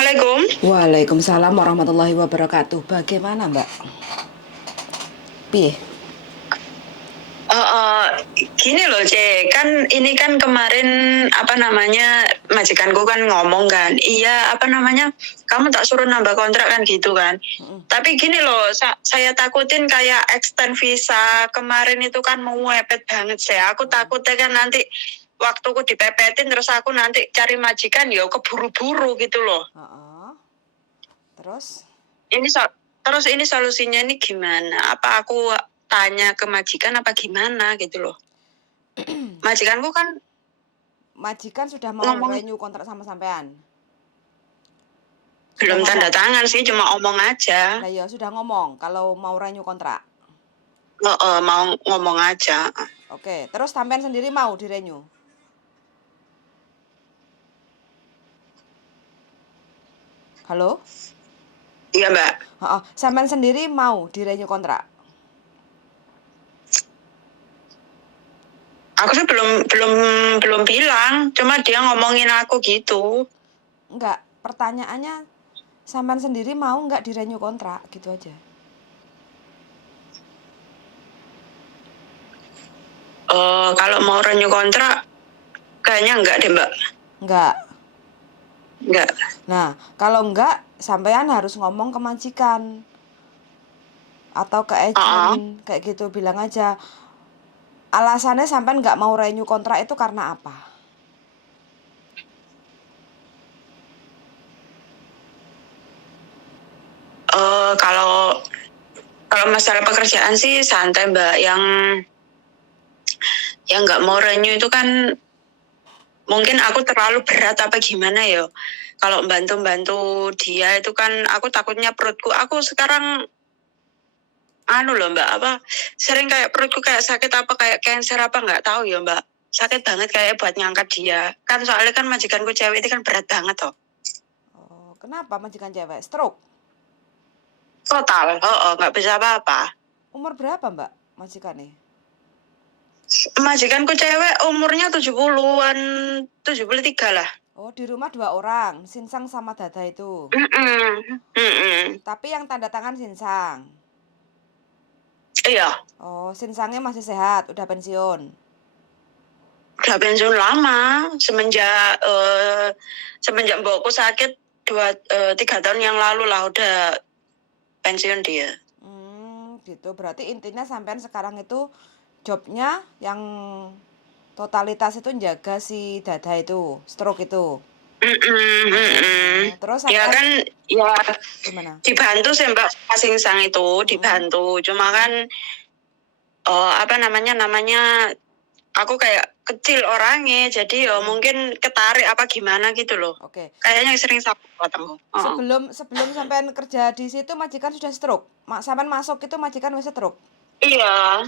Assalamualaikum. Waalaikumsalam warahmatullahi wabarakatuh. Bagaimana, Mbak? Piye? Eh, Gini loh, C. Kan ini kan kemarin apa namanya majikanku kan ngomong kan, iya apa namanya kamu tak suruh nambah kontrak kan gitu kan. Tapi gini loh, saya takutin kayak extend visa kemarin itu kan mau mepet banget saya. Aku takutnya kan nanti waktuku dipepetin terus aku nanti cari majikan ya keburu-buru gitu loh. Terus? Terus ini solusinya ini gimana? Apa aku tanya ke majikan apa gimana gitu loh? Majikanku kan Majikan sudah mau ngomong renew kontrak sama sampean? belum tanda tangan sih, cuma omong aja. Lah ya sudah ngomong kalau mau renew kontrak. Mau ngomong aja. Oke, terus sampean sendiri mau di renew? Halo? Iya, Mbak. Sampean sendiri mau di renew kontrak? Aku sih belum bilang, cuma dia ngomongin aku gitu. Enggak, pertanyaannya sampean sendiri mau enggak di renew kontrak gitu aja. Kalau mau renew kontrak kayaknya enggak deh, Mbak. Enggak. Enggak. Nah, kalau enggak sampean harus ngomong ke majikan atau ke agent kayak gitu, bilang aja alasannya sampean enggak mau renew kontrak itu karena apa? Kalau masalah pekerjaan sih santai, Mbak. Yang nggak mau renew itu kan mungkin aku terlalu berat apa gimana ya. Kalau bantu dia itu kan aku takutnya perutku. Aku sekarang loh, Mbak, apa sering kayak perutku kayak sakit apa kayak cancer apa nggak tahu ya, Mbak. Sakit banget kayak buat ngangkat dia. Kan soalnya kan majikanku cewek itu kan berat banget toh. Kenapa majikan cewek? Stroke? Total, nggak bisa apa-apa. Umur berapa, Mbak, majikannya? Majikanku cewek umurnya 70-an, 73 lah. Oh, di rumah 2 orang, Sinsang sama Dada itu. Tapi yang tanda tangan Sinsang. Iya. Oh, Sinsangnya masih sehat, udah pensiun. Udah pensiun lama, semenjak mbokku sakit 3 tahun yang lalu lah udah pensiun dia. Gitu. Berarti intinya sampean sekarang itu jobnya yang totalitas itu jaga si Dada itu, stroke itu. Terus ya kan ya gimana? Dibantu sih, Mbak, Sinsang itu dibantu. Cuma kan apa namanya aku kayak kecil orangnya, jadi mungkin ketarik apa gimana gitu loh. Oke. Kayaknya sering sakit ketemu. Sebelum sampean kerja di situ majikan sudah stroke. Sampean masuk itu majikan wis stroke. Iya,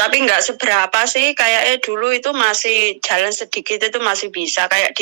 tapi nggak seberapa sih. Kayaknya dulu itu masih jalan sedikit itu masih bisa kayak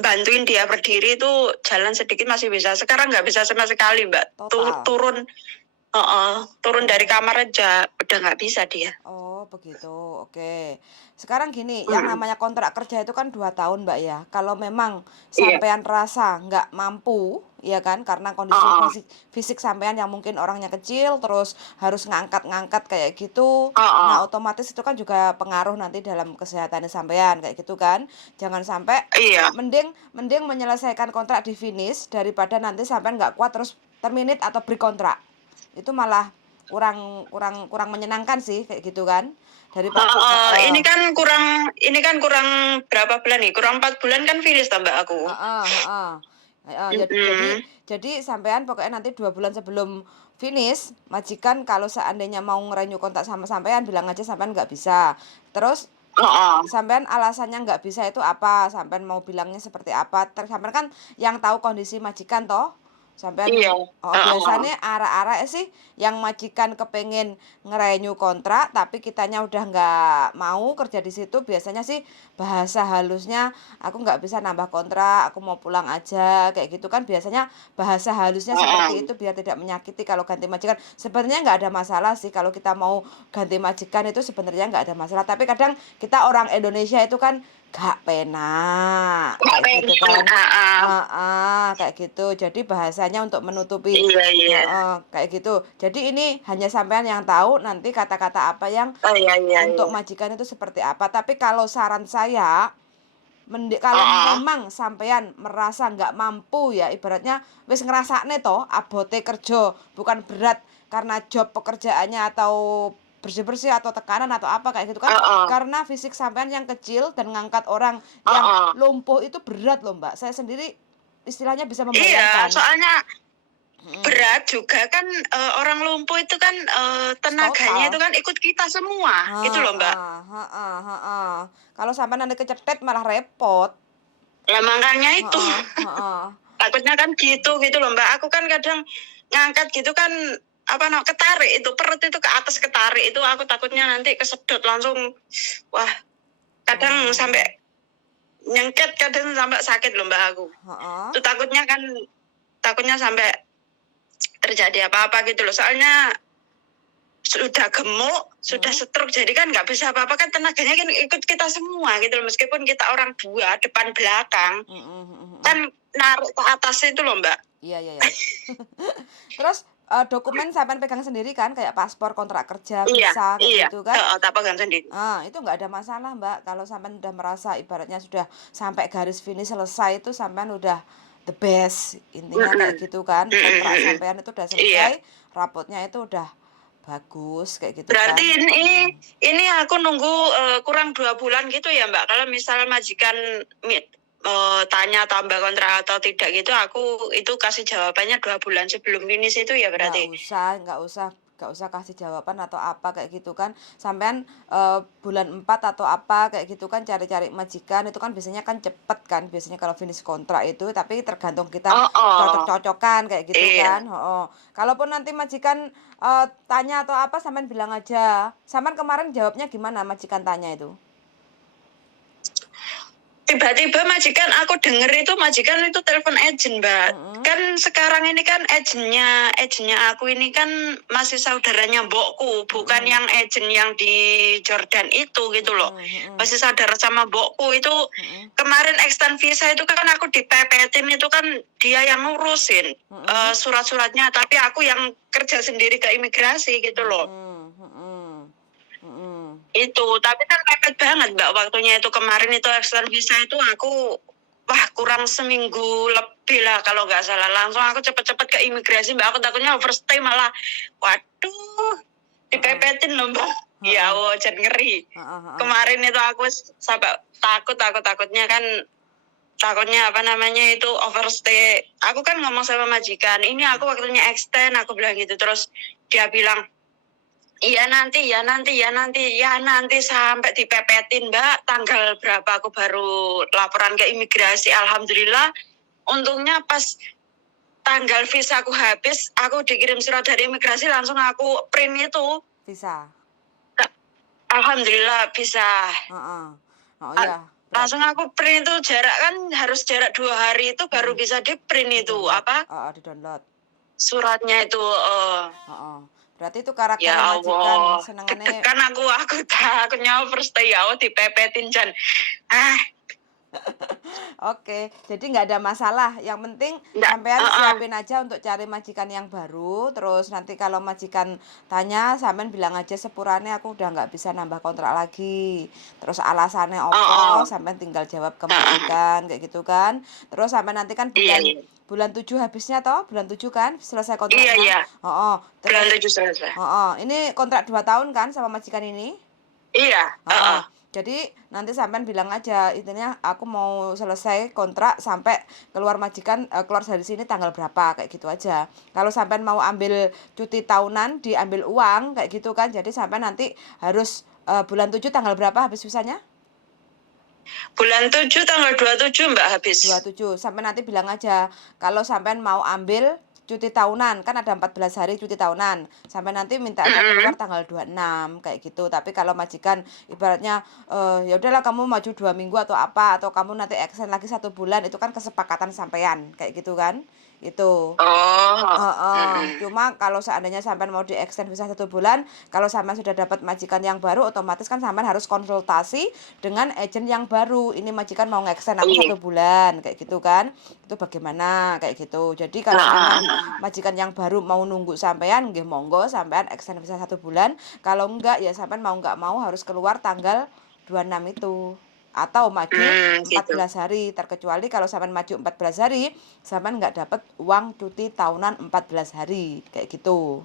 bantuin dia berdiri itu jalan sedikit masih bisa. Sekarang nggak bisa sama sekali, Mbak. Turun dari kamar aja udah nggak bisa dia. Oh begitu, oke. Sekarang gini, yang namanya kontrak kerja itu kan 2 tahun, Mbak ya. Kalau memang sampean rasa nggak mampu, ya kan, karena kondisi fisik sampean yang mungkin orangnya kecil, terus harus ngangkat-ngangkat kayak gitu, nah otomatis itu kan juga pengaruh nanti dalam kesehatan sampean kayak gitu kan. Jangan sampai, mending menyelesaikan kontrak di finish daripada nanti sampean nggak kuat terus terminate atau break kontrak. Itu malah kurang menyenangkan sih kayak gitu kan. Ini kan kurang berapa bulan nih? Kurang 4 bulan kan finish tambah aku. Jadi sampean pokoknya nanti 2 bulan sebelum finish, majikan kalau seandainya mau ngerenew kontak sama sampean bilang aja sampean nggak bisa. Terus sampean alasannya nggak bisa itu apa? Sampean mau bilangnya seperti apa? Sampean kan yang tahu kondisi majikan toh. Sampean Iya. biasanya arek-arek sih yang majikan kepengen ngerenew kontrak tapi kitanya udah nggak mau kerja di situ, biasanya sih bahasa halusnya, "Aku nggak bisa nambah kontrak, aku mau pulang aja," kayak gitu kan biasanya bahasa halusnya seperti itu biar tidak menyakiti kalau ganti majikan. Sebenarnya nggak ada masalah sih kalau kita mau ganti majikan itu sebenarnya nggak ada masalah, tapi kadang kita orang Indonesia itu kan gak penak, Nggak kayak gitu pengen. kan. Kayak gitu. Jadi bahasanya untuk menutupi Iya, iya. kayak gitu. Jadi ini hanya sampean yang tahu nanti kata-kata apa yang Oh, iya, iya, untuk iya. majikan itu seperti apa. Tapi kalau saran saya, kalau memang sampean merasa nggak mampu ya, ibaratnya wis ngerasakne toh abote kerja, bukan berat karena job pekerjaannya atau bersih-bersih atau tekanan atau apa kayak gitu kan, Heeh. karena fisik sampean yang kecil dan ngangkat orang yang Heeh. lumpuh itu berat loh Mbak. Saya sendiri istilahnya bisa Iya, membayangkan. soalnya Mhm. berat juga kan, orang lumpuh itu kan, tenaganya itu Total. kan ikut kita semua, gitu loh, Mbak. Heeh, heeh, heeh. Kalau sampai nanti kecetet malah repot. Lah makanya itu, Heeh, heeh. takutnya kan gitu loh, Mbak. Aku kan kadang ngangkat gitu kan, ketarik itu, perut itu ke atas ketarik itu aku takutnya nanti kesedot langsung, wah, kadang sampai Oh, nyengket, kadang sampai sakit loh, Mbak, aku. heeh. Itu takutnya sampai terjadi apa-apa gitu loh. Soalnya sudah gemuk, sudah Mhm, stroke, jadi kan nggak bisa apa-apa kan tenaganya kan ikut kita semua gitu loh. Meskipun kita orang dua, depan belakang, mhm, mhm, kan mhm. naruh ke atas itu loh, Mbak. Iya, iya, iya. Terus, dokumen sampean pegang sendiri kan kayak paspor, kontrak kerja, Iya, visa kayak iya, gitu kan? tak pegang sendiri. Itu nggak ada masalah, Mbak, kalau sampean udah merasa ibaratnya sudah sampai garis finish selesai itu sampean udah the best, intinya kayak Mhm, gitu kan. mhm, Kontrak mhm. sampean itu udah Iya. selesai, rapotnya itu udah bagus kayak gitu Berarti kan. ini aku nunggu, kurang 2 bulan gitu ya, Mbak? Kalau misal majikan tanya tambah kontrak atau tidak gitu, aku itu kasih jawabannya 2 bulan sebelum finish itu ya Nggak berarti? usah nggak usah nggak usah kasih jawaban atau apa kayak gitu kan. Sampean, bulan 4 atau apa kayak gitu kan cari-cari majikan itu kan biasanya kan cepet kan biasanya kalau finish kontrak itu, tapi tergantung kita Oh, cocok-cocokan kayak gitu iya. kan, heeh. Kalaupun nanti majikan, tanya atau apa sampean bilang aja. Sampean kemarin jawabnya gimana majikan tanya itu? Tiba-tiba aku denger itu majikan itu telepon agent, Mbak. Mhm, Kan sekarang ini kan agentnya aku ini kan masih saudaranya mbokku, bukan mhm, yang agent yang di Jordan itu gitu loh. mhm, mhm, Masih saudara sama mbokku itu mhm, kemarin extend visa itu kan aku dipepetin itu kan dia yang ngurusin mhm, surat-suratnya, tapi aku yang kerja sendiri ke imigrasi gitu loh. mhm, mhm, mhm, Itu, tapi kan mepet banget Mbak waktunya itu kemarin itu extend visa itu aku wah kurang seminggu lebih lah kalau nggak salah. Langsung aku cepet-cepet ke imigrasi Mbak, aku takutnya overstay malah waduh heeh, dipepetin loh Mbak. Ya heeh, Allah, jadi ngeri. heeh, heeh, Kemarin itu aku sampai takutnya kan takutnya itu overstay. Aku kan ngomong sama majikan, ini aku mhm. waktunya extend, aku bilang gitu. Terus dia bilang, iya nanti sampai dipepetin Mbak. Tanggal berapa aku baru laporan ke imigrasi. Alhamdulillah, untungnya pas tanggal visa aku habis, aku dikirim surat dari imigrasi langsung aku print itu. Visa? Alhamdulillah bisa. Heeh. Oh A- iya, Langsung aku print itu harus jarak 2 hari itu baru mhm, bisa di print itu di-download, apa heeh, di-download, suratnya itu. heeh. Berarti itu Ya karaktere majikan Allah, senengane. deg-degan aku takutnya overstay ya Allah dipepetin Jan. Ah, Oke, jadi nggak ada masalah, yang penting enggak, sampean heeh. siapin aja untuk cari majikan yang baru, terus nanti kalau majikan tanya, sampean bilang aja sepurane aku udah nggak bisa nambah kontrak lagi. Terus alasannya Heeh. opo, sampean tinggal jawab ke Heeh. majikan kayak gitu kan. Terus sampai nanti kan Iya, bulan iya. bulan 7 habisnya toh, bulan 7 kan selesai Iya, kontraknya. iya. Oh, Bulan terus 7 selesai. ini kontrak 2 tahun kan sama majikan ini? Iya, Heeh. heeh. Jadi nanti sampean bilang aja, intinya aku mau selesai kontrak sampai keluar majikan, keluar dari sini tanggal berapa, kayak gitu aja. Kalau sampean mau ambil cuti tahunan, diambil uang, kayak gitu kan. Jadi sampean nanti harus, bulan 7 tanggal berapa habis visanya? Bulan 7 tanggal 27 Mbak habis. 27. Sampai nanti bilang aja, kalau sampean mau ambil cuti tahunan, kan ada 14 hari cuti tahunan. Sampai nanti mintanya keluar tanggal 26 kayak gitu. Tapi kalau majikan ibaratnya ya udahlah kamu maju 2 minggu atau apa, atau kamu nanti extend lagi 1 bulan, itu kan kesepakatan sampean kayak gitu kan. Itu. Oh, Cuma kalau seandainya sampean mau di-extend bisa 1 bulan, kalau sampean sudah dapat majikan yang baru, otomatis kan sampean harus konsultasi dengan agent yang baru. Ini majikan mau nge-extend aku iya. 1 bulan, kayak gitu kan. Itu bagaimana, kayak gitu. Jadi kalau memang majikan yang baru mau nunggu sampean, nggih monggo sampean extend bisa 1 bulan. Kalau enggak, ya sampean mau enggak mau harus keluar tanggal 26 itu. Atau maju Gitu. 14 hari, terkecuali kalau sampean maju 14 hari, sampean nggak dapat uang cuti tahunan 14 hari, kayak gitu.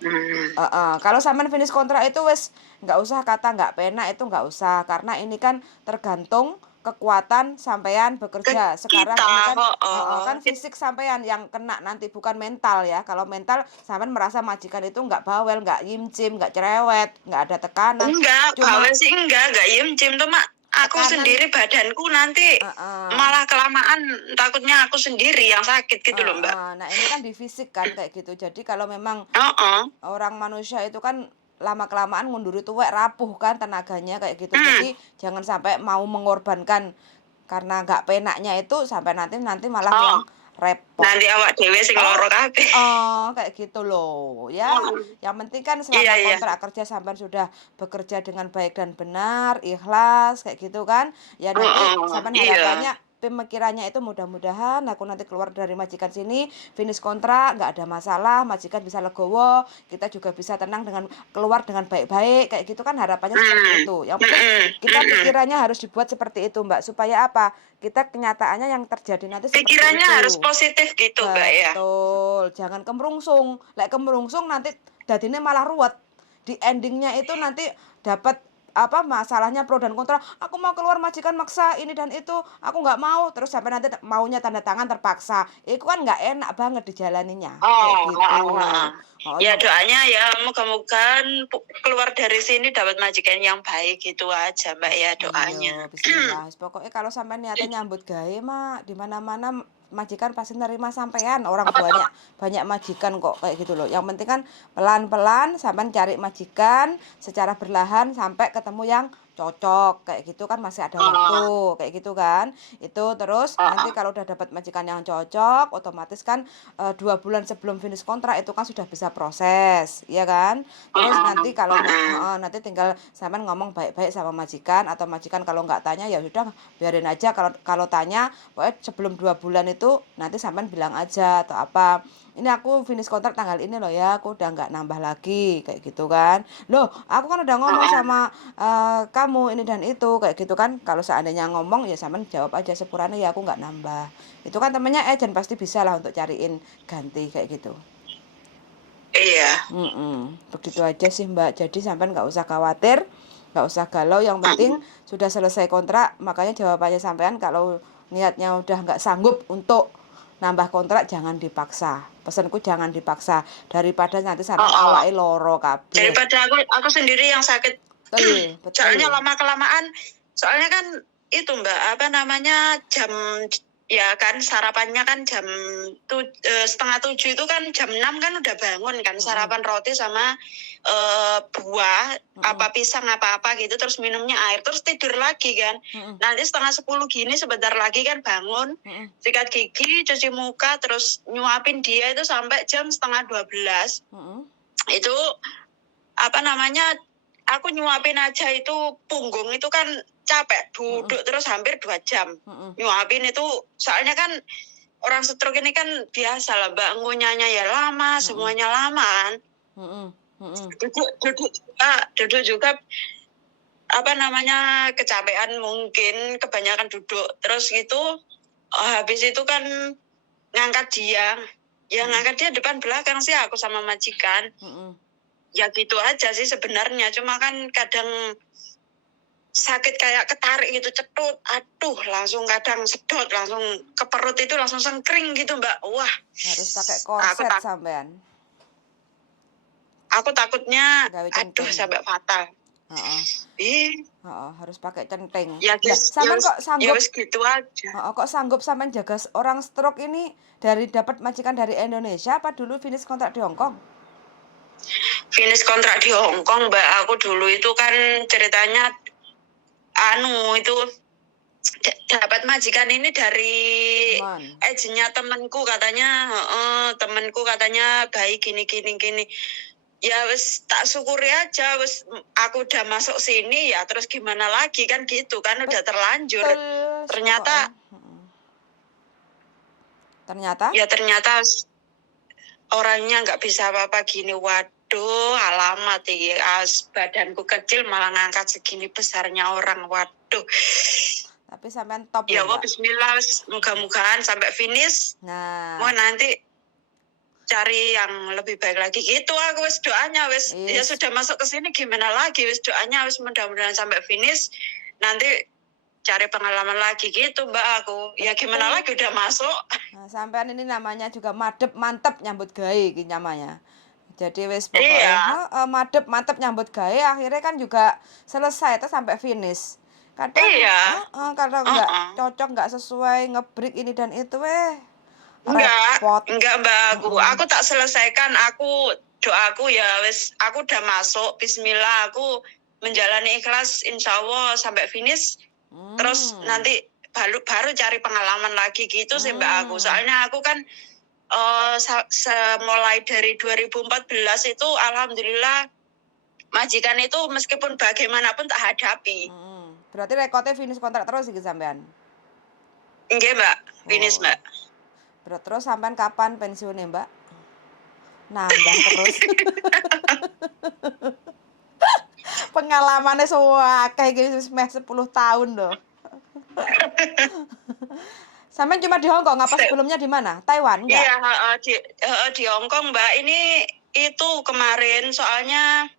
Hmm. Kalau sampean finish kontrak itu wis nggak usah kata nggak penak, itu nggak usah, karena ini kan tergantung kekuatan sampean Ke bekerja. Sekarang kita, ini kan oh, kan fisik sampean yang kena nanti, bukan mental ya. Kalau mental sampean merasa majikan itu nggak bawel, nggak yimcim, nggak cerewet, nggak ada tekanan, enggak, cuma bawel sih enggak yem-cim tuh mak. Aku tekanan. sendiri badanku nanti Heeh. malah kelamaan, takutnya aku sendiri yang sakit gitu loh mbak. Nah, ini kan di fisik kan kayak gitu. Jadi kalau memang Oh, orang manusia itu kan lama-kelamaan ngundur tuwek, rapuh kan tenaganya kayak gitu. hmm. Jadi jangan sampai mau mengorbankan karena nggak penaknya itu sampai nanti nanti malah Oh, yang repot. nanti awak dewe sing Oh, loro kabeh. kayak gitu loh. Ya, yang penting kan Iya selama iya. kontrak kerja sampai sudah bekerja dengan baik dan benar, ikhlas kayak gitu kan. Ya nanti sampai Iya. harapannya pemikirannya itu mudah-mudahan aku nanti keluar dari majikan sini, finish kontrak, nggak ada masalah, majikan bisa legowo, kita juga bisa tenang dengan keluar dengan baik-baik, kayak gitu kan harapannya seperti itu. Yang penting kita pikirannya harus dibuat seperti itu, Mbak, supaya apa? Kita kenyataannya yang terjadi nanti seperti Pikirannya harus itu. positif gitu mbak ya. Betul, jangan kemerungsung. Lek kemerungsung nanti dadine malah ruwet. Di endingnya itu nanti dapat apa masalahnya pro dan kontra. Aku mau keluar majikan maksa ini dan itu, aku nggak mau. Terus sampai nanti maunya tanda tangan terpaksa. Itu kan nggak enak banget dijalaninya. Kayak gitu. Oh, Ya yang doanya ya moga-moga keluar dari sini dapat majikan yang baik gitu aja mbak ya doanya. iya, bismillah. Pokoknya kalau sampai niatnya nyambut gawe mah di mana-mana majikan pasti nerima sampean. Orang banyak banyak majikan kok kayak gitu loh. Yang penting kan pelan-pelan sampean cari majikan secara berlahan sampai ketemu yang cocok kayak gitu kan, masih ada waktu kayak gitu kan. Itu terus nanti kalau udah dapat majikan yang cocok, otomatis kan 2 bulan sebelum finish kontrak itu kan sudah bisa proses, ya kan. Terus nanti kalau nanti tinggal sampean ngomong baik-baik sama majikan, atau majikan kalau nggak tanya ya sudah biarin aja. Kalau kalau tanya pokoknya sebelum 2 bulan itu nanti sampean bilang aja atau apa, ini aku finish kontrak tanggal ini loh ya, aku udah nggak nambah lagi kayak gitu kan. Loh, aku kan udah ngomong sama kamu ini dan itu kayak gitu kan. Kalau seandainya ngomong ya sampean jawab aja sepurane, ya aku nggak nambah. Itu kan temennya agent pasti bisa lah untuk cariin ganti kayak gitu. Iya. Begitu aja sih Mbak. Jadi sampean nggak usah khawatir, nggak usah galau. Yang penting sudah selesai kontrak. Makanya jawabannya sampean kalau niatnya udah nggak sanggup untuk nambah kontrak, jangan dipaksa. Pesanku jangan dipaksa, daripada nanti sampean awake loro kabeh. Daripada aku sendiri yang sakit. Betul, Soalnya betul. lama kelamaan, soalnya kan itu mbak apa namanya jam ya kan sarapannya kan jam 6:30 itu kan jam 6 kan udah bangun kan, sarapan roti sama buah apa pisang apa gitu, terus minumnya air, terus tidur lagi kan. Nanti 9:30 gini sebentar lagi kan bangun, sikat gigi, cuci muka, terus nyuapin dia itu sampai jam 11:30. Itu apa namanya, aku nyuapin aja itu punggung itu kan capek, duduk terus hampir 2 jam nyuapin itu. Soalnya kan orang stroke ini kan biasa lah mbak, ngunyahnya ya lama, semuanya lama kan. Duduk juga apa namanya kecapean, mungkin kebanyakan duduk terus gitu. Habis itu kan ngangkat dia, ya ngangkat dia depan belakang sih aku sama majikan. Ya gitu aja sih sebenarnya, cuma kan kadang sakit kayak ketarik gitu, cetut, aduh langsung kadang sedot, langsung ke perut itu langsung sengkring gitu mbak. Wah, harus pakai korset sampean. Aku takutnya Gawe aduh kenceng. sampai fatal. Heeh. Ih, Heeh, harus pakai centeng. ya Lah, wis sampean kok ya sanggup wis gitu aja. kok sanggup sampean jaga orang stroke ini dari dapat majikan dari Indonesia apa dulu finish kontrak di Hong Kong? Finish kontrak di Hong Kong, Mbak. Aku dulu itu kan ceritanya itu dapat majikan ini dari Teman. agennya temanku katanya, temanku katanya baik gini. Ya wis tak syukuri aja, wis aku udah masuk sini ya terus gimana lagi kan gitu kan udah terlanjur. Betul, pokoknya. Ternyata Ternyata ternyata orangnya nggak bisa apa-apa gini. Waduh, alamat ya. Badanku kecil malah ngangkat segini besarnya orang. Waduh. tapi sampean top Ya loh, Allah, Mbak. bismillah, mudah-mudahan sampai finish. Nah, Mau nanti cari yang lebih baik lagi gitu. Aku wis doanya wis ya is. sudah masuk ke sini gimana lagi, wis doanya wis mudah-mudahan sampai finish. Nanti cari pengalaman lagi gitu, Mbak, aku. Ya gimana lagi udah masuk. Nah, sampean ini namanya juga madep mantep nyambut gawe iki namanya. Jadi wis pokoknya Iya. madep mantep nyambut gawe akhirnya kan juga selesai itu sampai finish. Kadang Iya. kadang nggak cocok, nggak sesuai, ngebreak ini dan itu repot. Enggak Mbak, aku tak selesaikan. Doaku ya wis aku udah masuk. Bismillah, aku menjalani ikhlas insya Allah sampai finish. Terus nanti baru cari pengalaman lagi gitu sih Mbak aku. Soalnya aku kan mulai dari 2014 itu alhamdulillah majikan itu meskipun bagaimanapun tak hadapi. Berarti rekodnya finish kontrak terus iki sampean. Enggak Mbak, finish Mbak. Terus sampean kapan pensiunnya, Mbak? Nambah terus. Pengalamannya kayak gini meh 10 tahun loh. Sampean cuma di Hong Kong, apa sebelumnya di mana? Taiwan enggak? Iya, di Hong Kong Mbak. Ini itu kemarin soalnya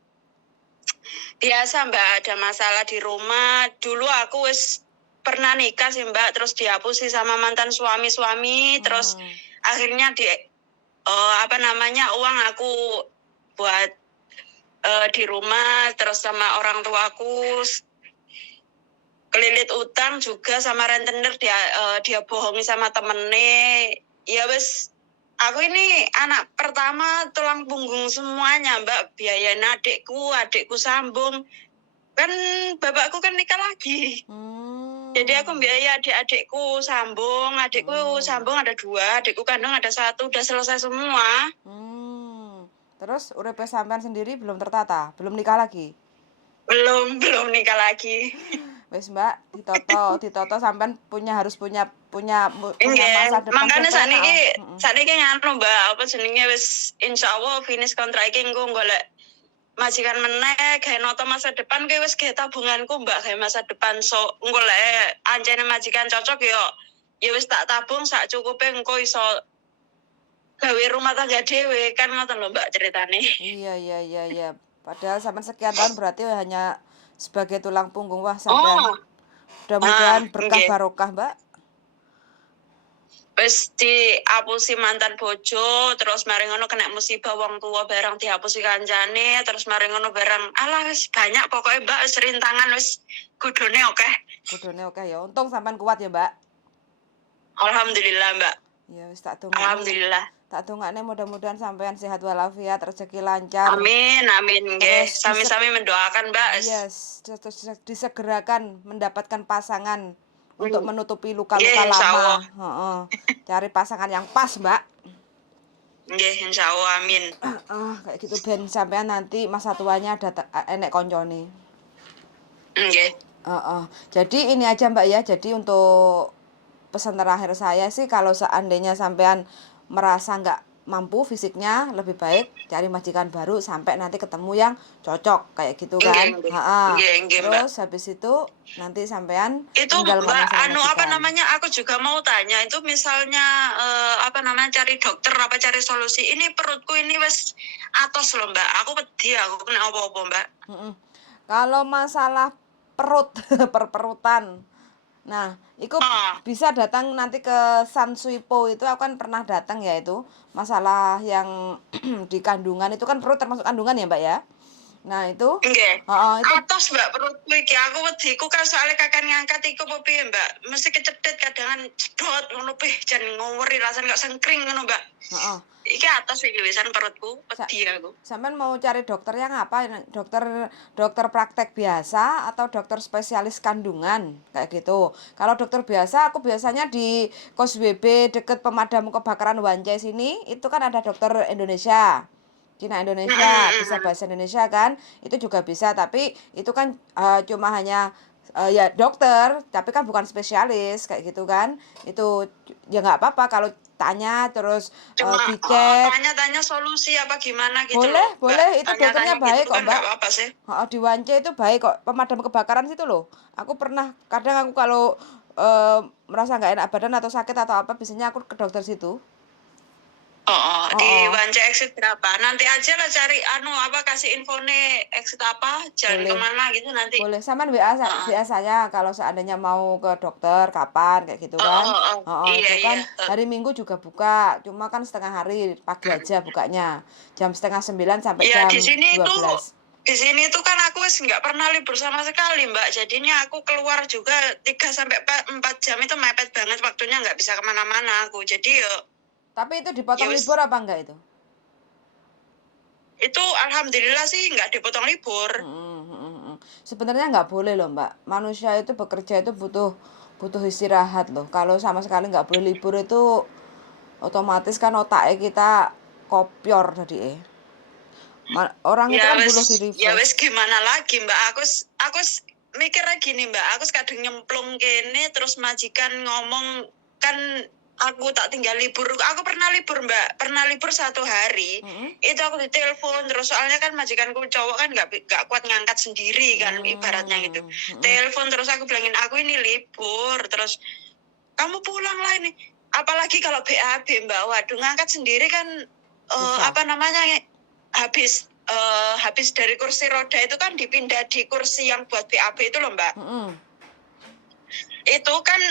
biasa Mbak ada masalah di rumah. Dulu aku wis pernah nikah sih Mbak, terus dihapusi sama mantan suami, terus akhirnya uang aku buat di rumah, terus sama orang tuaku kelilit utang juga sama rentenir dia bohongi sama temennya. Ya wes aku ini anak pertama tulang punggung semuanya Mbak, biayain adikku sambung kan bapakku kan nikah lagi. Jadi aku biaya adikku sambung ada 2, adikku kandung ada 1, udah selesai semua. Terus uripe sampean sendiri belum tertata, belum nikah lagi? Belum nikah lagi. Wes Mbak, ditoto sampean harus punya masa depan. Makanya sakniki nganu Mbak, apa jenenge wis insyaallah finish kontrak iki engko golek majikan meneh gawe noto masa depan ki wis gawe tabunganku Mbak, gawe masa depan engko lek ancene majikan cocok ya wis tak tabung sak cukupe engko iso gawe rumah tangga dhewe kan ngoten lho Mbak ceritane. Iya. Padahal sampean sekian tahun berarti hanya sebagai tulang punggung. Wah, sampean mudah-mudahan berkah barokah, Mbak. Wis diapusi mantan bojo, terus mari ngono kena musibah wong tua barang dihapusi kancane, terus mari ngono barang alah wis banyak pokoknya Mbak wis rintangan wis kudune oke. Kudune oke ya. Untung sampean kuat ya, Mbak. Alhamdulillah, Mbak. Ya wis tak tunggu. Alhamdulillah. Tak tunggu mudah-mudahan sampean sehat walafiat, rezeki lancar. Amin nggih. Sami-sami mendoakan, Mbak. Yes, disegerakan mendapatkan pasangan untuk menutupi luka-luka lama. Cari pasangan yang pas, Mbak. Nggih, insyaallah amin. Kayak gitu ben sampean nanti masa tuanya ada enek koncone. Nggih. Jadi ini aja Mbak ya. Jadi untuk pesan terakhir saya sih kalau seandainya sampean merasa nggak mampu fisiknya, lebih baik cari majikan baru sampai nanti ketemu yang cocok kayak gitu kan. Terus habis itu nanti sampean itu tinggal Mbak aku juga mau tanya itu misalnya cari dokter apa cari solusi ini perutku ini wes atos loh Mbak, aku pedih aku kena apa-apa Mbak. Kalau masalah perut perperutan, nah itu bisa datang nanti ke San Suipo itu aku kan pernah datang ya, itu masalah yang di kandungan itu kan perut termasuk kandungan ya Mbak ya. Nah, itu. Nggih. Heeh, itu Atos Mbak perutku iki aku wediku kan soalnya kakek ngangkat iku apa piye Mbak. Mesti kecedet kadangan cedot ngono pih jan ngoweri rasane kok sengkring ngono Mbak. heeh. Iki atos iki wisan perutku Sa wedi aku. sampean mau cari dokter yang apa? Dokter praktek biasa atau dokter spesialis kandungan kayak gitu. Kalau dokter biasa aku biasanya di Kos WB deket pemadam kebakaran Wancai sini, itu kan ada dokter Indonesia. Cina Indonesia, bisa bahasa Indonesia kan? Itu juga bisa, tapi itu kan cuma hanya ya dokter, tapi kan bukan spesialis kayak gitu kan. Itu ya nggak apa-apa kalau tanya terus Cuma dicek. tanya-tanya solusi apa gimana gitu Boleh, loh Mbak. boleh, itu dokternya Tanya-tanya baik gitu kok, kan Mbak. nggak apa-apa sih. Di Wance itu baik kok, pemadam kebakaran situ loh. Aku pernah, kadang aku kalau merasa nggak enak badan atau sakit atau apa, biasanya aku ke dokter situ. Oh, Oh, di oh. Wance exit berapa? Nanti aja lah cari kasih infone exit apa, jalan Boleh. kemana gitu nanti. Boleh, sampean WA saya kalau seandainya mau ke dokter kapan kayak gitu kan. Iya Itu iya. kan hari Minggu juga buka, cuma kan setengah hari, pagi aja bukanya. Jam setengah 9 sampai Ya jam di sini 12. di sini tuh kan aku wis nggak pernah libur sama sekali Mbak. Jadinya aku keluar juga 3 sampai 4 jam itu mepet banget waktunya, nggak bisa kemana-mana aku. Jadi Tapi itu dipotong ya wis libur apa enggak itu? itu alhamdulillah sih nggak dipotong libur. Sebenarnya nggak boleh loh Mbak. Manusia itu bekerja itu butuh istirahat loh. Kalau sama sekali nggak boleh libur itu otomatis kan otaknya kita kopior tadi. Orang itu Ya kan butuh di wis refresh. gimana lagi Mbak. Aku mikirnya gini Mbak. Aku kadang nyemplung kene terus majikan ngomong kan aku tak tinggal libur. Aku pernah libur Mbak. Pernah libur 1 hari. Itu aku ditelepon terus soalnya kan majikanku cowok kan nggak kuat ngangkat sendiri kan ibaratnya gitu. Telepon terus aku bilangin aku ini libur terus kamu pulang lah ini. Apalagi kalau BAB Mbak. Waduh ngangkat sendiri kan habis dari kursi roda itu kan dipindah di kursi yang buat BAB itu loh Mbak. Itu kan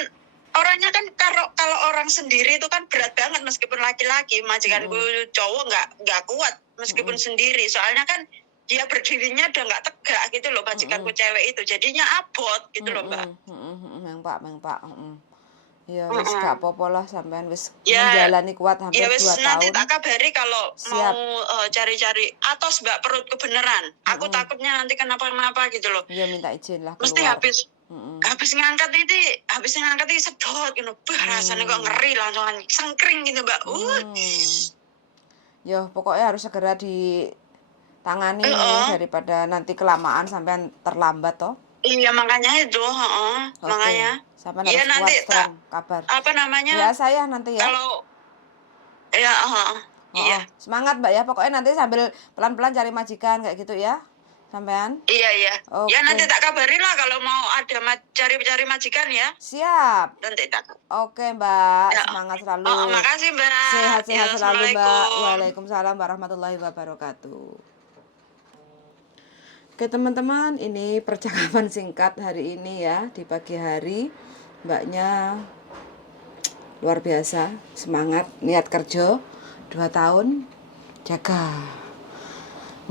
orangnya kan kalau orang sendiri itu kan berat banget meskipun laki-laki. Majikanku cowok nggak kuat meskipun sendiri. Soalnya kan dia berdirinya udah nggak tegak gitu loh majikanku cewek itu. Jadinya abot gitu loh Mbak. Meng Pak. Ya wis gak apa-apa lah sampean wis Ya, menjalani kuat hampir 2 nanti tahun. tak kabari kalau Siap. mau cari-cari atos Mbak perutku beneran. Aku takutnya nanti kenapa-kenapa gitu loh. Ya minta izin lah keluar. Mesti habis ngangkat ini sedot gitu. Rasanya kok ngeri langsung sengkring gitu Mbak. Ya pokoknya harus segera ditangani daripada nanti kelamaan sampean terlambat toh. Iya makanya itu, makanya. Sampean Iya harus nanti kuat strong kabar. apa namanya? Ya saya nanti ya. Kalau ya iya. Semangat Mbak ya, pokoknya nanti sambil pelan-pelan cari majikan kayak gitu ya. Sampean? Iya. Oke. Ya nanti tak kabarin lah kalau mau ada cari majikan ya. Siap. Nanti tak. Oke Mbak, Ya. semangat selalu. Makasih Mbak. Sehat-sehat Ya, selalu Mbak. Assalamualaikum. Waalaikumsalam warahmatullahi wabarakatuh. Oke teman-teman, ini percakapan singkat hari ini ya, di pagi hari. Mbaknya luar biasa, semangat, niat kerja 2 tahun, jaga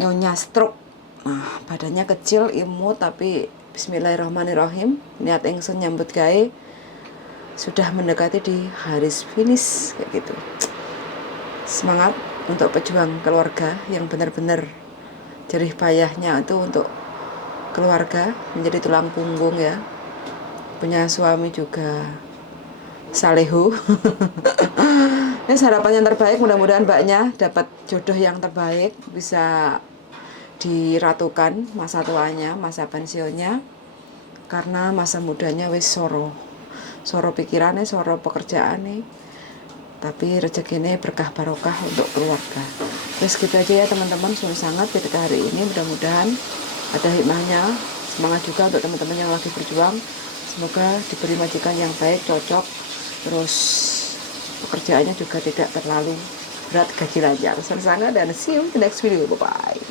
nyonya stroke. Nah, badannya kecil, imut, tapi bismillahirrahmanirrahim, niat ingsun nyambut gawe sudah mendekati di garis finish kayak gitu. Semangat untuk pejuang keluarga yang benar-benar jerih payahnya itu untuk keluarga, menjadi tulang punggung ya. Punya suami juga salehu. Ini harapan yang terbaik, mudah-mudahan mbaknya dapat jodoh yang terbaik, bisa diratukan masa tuanya, masa pensiunnya, karena masa mudanya wis soro pikirannya, soro pekerjaannya, tapi rezekinya berkah barokah untuk keluarga. Terus gitu aja ya teman-teman, sungguh sangat ketika hari ini mudah-mudahan ada hikmahnya. Semangat juga untuk teman-teman yang lagi berjuang, semoga diberi majikan yang baik, cocok, terus pekerjaannya juga tidak terlalu berat, gaji lancar. Sungguh sangat, dan see you in the next video, bye bye.